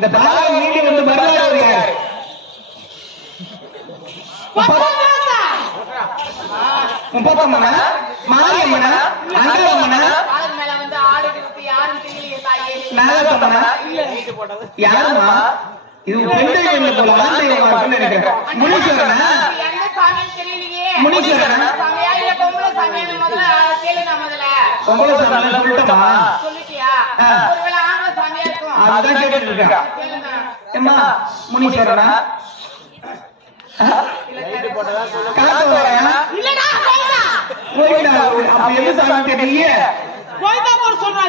இந்த பாலம் மீறி வந்து வரலாறு யாரு முப்பத்தம்மனா மாரியம்மனா? ஆடு இருக்கு யாரும்? இது பெண் தெய்வம் போல ஆண் தெய்வமா இருக்குன்னு நினைக்கிறேன். முனீஸ்வரனா? என்ன பொம்பளை சாமியா? சொல்லட்டுமா சொல்லிட்டியா. ஒருவேளை ஆம்பளை சாமியா இருக்கும். அதான் கேட்டுட்டு இருக்கா ஏம்மா முனீஸ்வரனா? கோயிலா அப்ப எது சாமி தெரியலையே கோயிலா சொல்றா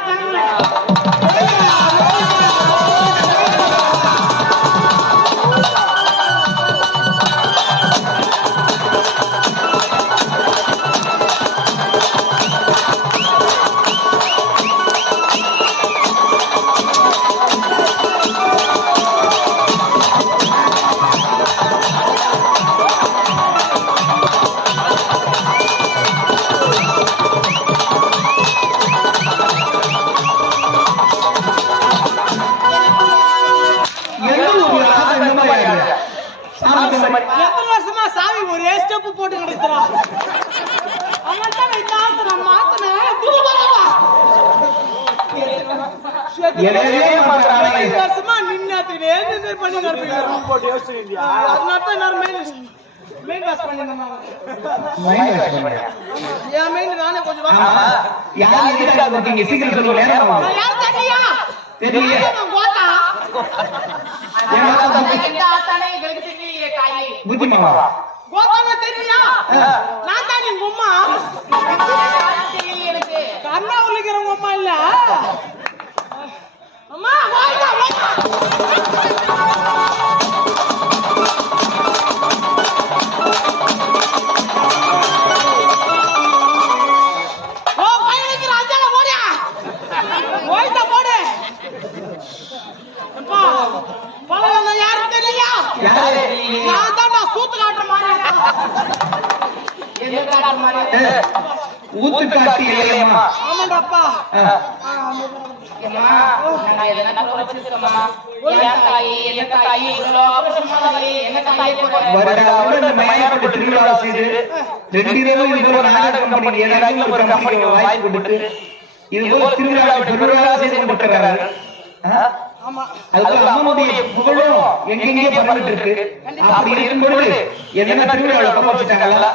வருஷமா நின்னாத்துக்கிட்டே நின்று பண்ணி நடப்பீங்க? அதனால தான் நான் மெயின் மெயின் வாஷ் பண்ணிருந்தேன்? என் மெயின் நானே கொஞ்சம் யார் இருக்கீங்க? சீக்கிரம் சொல்லுங்க, நேரம் யார் கோத்தா? கோத்தானா நான் தான் அம்மா? அம்மா இல்ல? ஏ, ஊத்துக்காட்டி இல்லையம்மா. ஆமாண்டா. திருவிழா செய்து ரெண்டு இரவு இது போல நாடகம் கம்பெனி ஏதாவது ஒரு கம்பெனிக்கு வாய்ப்பு கொடுத்து இது போல திருவிழாவை பெருவிழா செய்து அதுக்கு அம்மாவுடைய புகழும் எங்கெங்கே பரவிட்டு இருக்கு. அப்படி இருக்கும் பொழுது என்ன திருவிழாவை பக்கம் வச்சுட்டாங்களா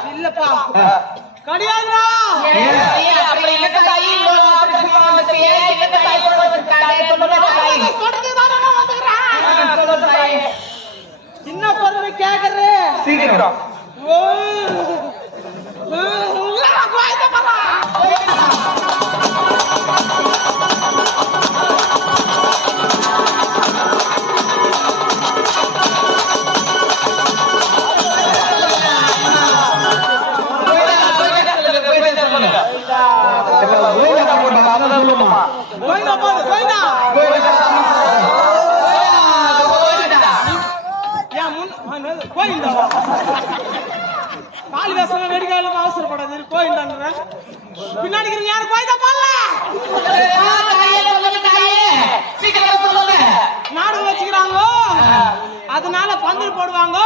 இல்லப்பா ஆ. சீக்கிரம் ஓ பாரா. எல்லாம் கோயிலா போட்ட கதை சொல்லுமா கோயிலா போடு, கோயிலா. ஏன் முன்- ஆ, என்னது? கோயில்டா. காளி வேஷம்லாம் அவசரப்படாது கோயில் கோயில்டான்ற. பின்னாடி யாரும் யாரும் தான் போடல. நாடகம் வச்சுக்கிறாங்க அதனால போடுவாங்க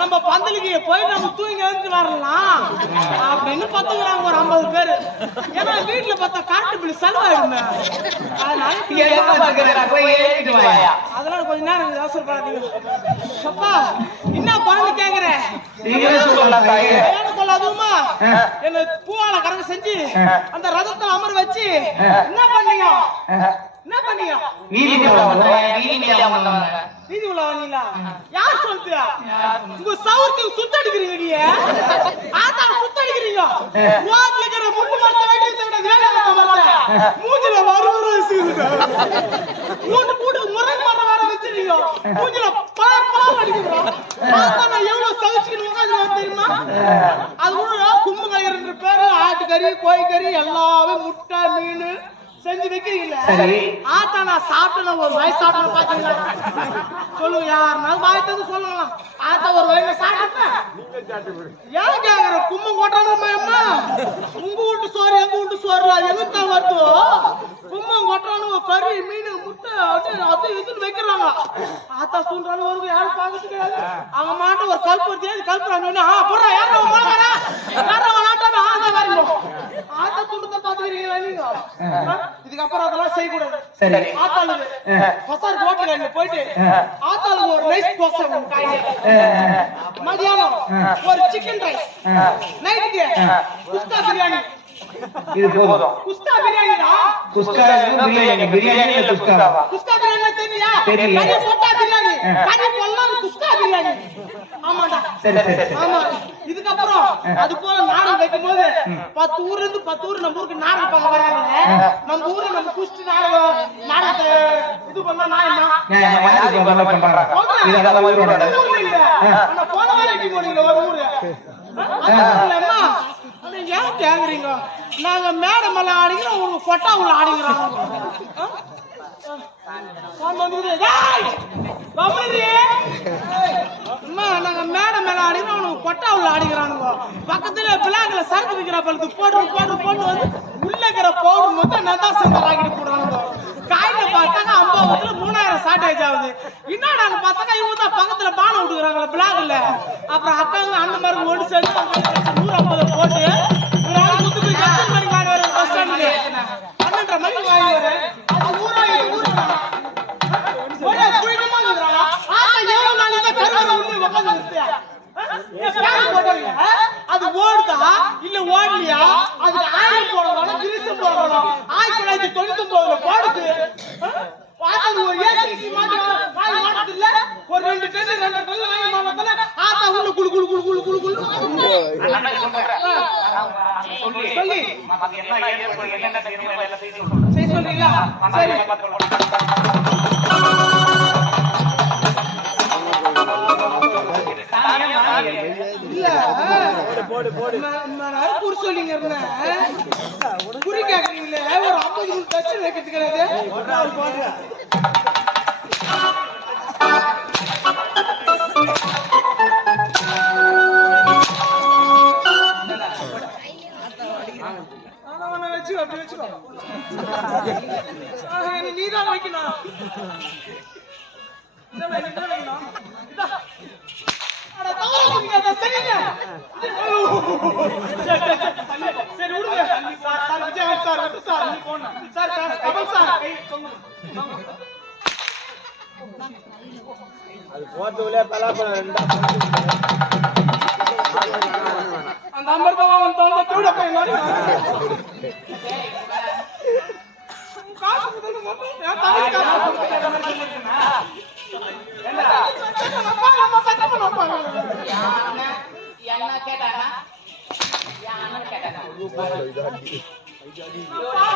நம்ம பந்தலுக்கு போய் நம்ம தூங்கி எழுந்து வரலாம். அப்படின்னு பத்துக்கிறாங்க ஒரு ஐம்பது பேரு. ஏன்னா வீட்டுல பார்த்தா கரண்ட் பில் செலவாயிடுமே அதனால கொஞ்ச நேரம் அவசரப்படாதீங்க அப்பா என்ன குழந்தை கொள்ள அதுவுமா. என்ன பூவால கறக்க செஞ்சு. அந்த ரதத்தை அமர வச்சு. என்ன பண்ணீங்க? என்ன பண்ணீங்க வீதி வீதி உள்ள வந்தீங்களா? யார் சொல்லுது உங்க சவுத்துக்கு சுத்தடிக்கிறீங்க நீ ஆத்தா சுத்தடிக்கிறீங்க ரோட்ல இருக்கிற மரத்தை வெட்டி விட வேலை மரத்தை. மூஞ்சில வருவர வச்சுக்கிறீங்க மூட்டு மூட்டு முறை மரம் வர வச்சிருக்கீங்க. மூஞ்சில பலர் பலர் அடிக்கிறோம் ஆத்தா நான் எவ்வளவு சகிச்சுக்கிட்டு உட்காந்து தெரியுமா? அது கூட கும்பு கயிறுன்ற பேரு ஆட்டுக்கறி கோழிக்கறி எல்லாமே முட்டை மீன் செஞ்சு வைக்கிறீங்களா? சரி. ஆத்தா நான் சாப்பிட்டேன் ஒரு வயசு சாப்பிட்டேன் பாத்தீங்களா சொல்லுங்க யாருனாலும் வாய் தந்து சொல்லலாம். ஆத்தா ஒரு வயசு சாப்பிட்டேன். ஏன் கேக்குற? கும்பம் கொட்டாங்க அம்மா. உங்க வீட்டு சோறு எங்க வீட்டு சோறு அது எங்க தான் வருதோ? கும்பம் கொட்டுறானு கறி மீன் முட்டை அது இதுன்னு வைக்கிறாங்க. ஆத்தா சொல்றானு ஒரு யாரும் பார்க்கறது கிடையாது. அவங்க மாட்டு ஒரு கல்பு கல்புறாங்க ஆ போடுறா யாரோ போடுறா யாரோ விளாட்டாம ஆத்தா வரணும் ஆத்தா துண்டத்தை பாத்துக்கிறீங்களா நீங்க ஆ? இதுக்கப்புறம் அதெல்லாம் செய்யக்கூடாது சரி. ஆத்தாளுக்கு பசாருக்கு ஹோட்டல் போயிட்டு ஆத்தாளுக்கு ஒரு ரைஸ் தோசை ஒண்ணு காய்கறி அஹ், மதியானம் ஒரு சிக்கன் ரைஸ் நைட்டுக்கு குஸ்கா பிரியாணி. இது போதும். குஸ்கா பிரியாணி பிரியாணி இல்ல குஸ்காவா குஸ்கா பிரியாணி தெரியா தெரியல. கறி போட்டா பிரியாணி. கறி பொல்லாம் குஸ்கா பிரியாணி. ஆமாடா. சரி சரி சரி. ஆமா. இதுக்கப்புறம் அது போல நாடகம் வைக்கும் போது பத்து ஊர்ல இருந்து பத்து ஊர் நம்ம ஊருக்கு நாடகம் பார்க்க வராங்க நாடகம் நாடகத்தை இது பண்ணா பண்றேன் இது அதெல்லாம் உயிரோட ஆனா போன வாரம் எப்படி போனீங்க ஒரு ஊரு. அம்மா அட ஏன் கேக்குறீங்க? நாங்க மேடம் மேல ஆடிக்கிறோம் உங்களுக்கு கொட்டா உள்ள ஆடிக்கிறோம். நாங்க மேடம் மேல ஆடிக்கிறோம் அவனுக்கு கொட்டா உள்ள ஆடிக்கிறானுங்க. பக்கத்துல பிளாக்ல சரக்கு விக்கிற பழுது போட்டு போட்டு போட்டு வந்து இருக்கிற பவுடர் மொத்தம் நந்தா சந்தர் ஆகிட்டு போடுறாங்க. காயில பார்த்தாங்க ஐம்பதுல மூணாயிரம் ஷார்டேஜ் ஆகுது. என்னடா பார்த்தாங்க இவங்க தான் பக்கத்துல பானை விட்டுக்கிறாங்களா பிளாக்ல அப்புறம் அக்காங்க அந்த மாதிரி ஒன்று சேர்ந்து நூறு ஐம்பது போட்டு ரெண்டு டன் ரெண்டு ஆத்தா உள்ள குளு குளு குளு குளு குளு குளு சொல்லி சரி சொல்றீங்களா சரி இல்ல நான் குறி சொல்லிங்க குறி கேக்குறீங்களே ஒரு ஐம்பது தச்சு சரி, சரி, சரி. விடுங்க. Sir, sir, Vijayakanth sir, sir. Sir, sir, Kamal sir. கை அப்பா,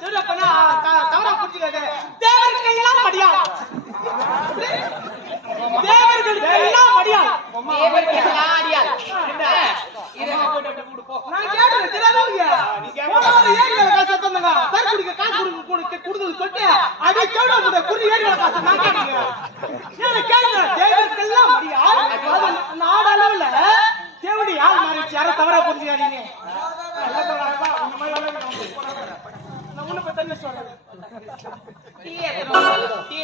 திருடப்பனா, த- தவறா புரிஞ்சுக்காத. தேவர்களுக்கெல்லாம் மடியாள். நான் கேட்டேன், தெரியாதவங்க. காசு குடிக்க காசு கொடுக்க- சொல்லிட்டு, குறி காசு நான் கேளுங்க, நாடு அளவுல தேவடி யார் மாறிச்சு யாரும் தவறா புரிஞ்சுக்காதீங்க. நல்லா போறாங்கப்பா, உங்க மாதிரி எல்லாம் நான் உன்னை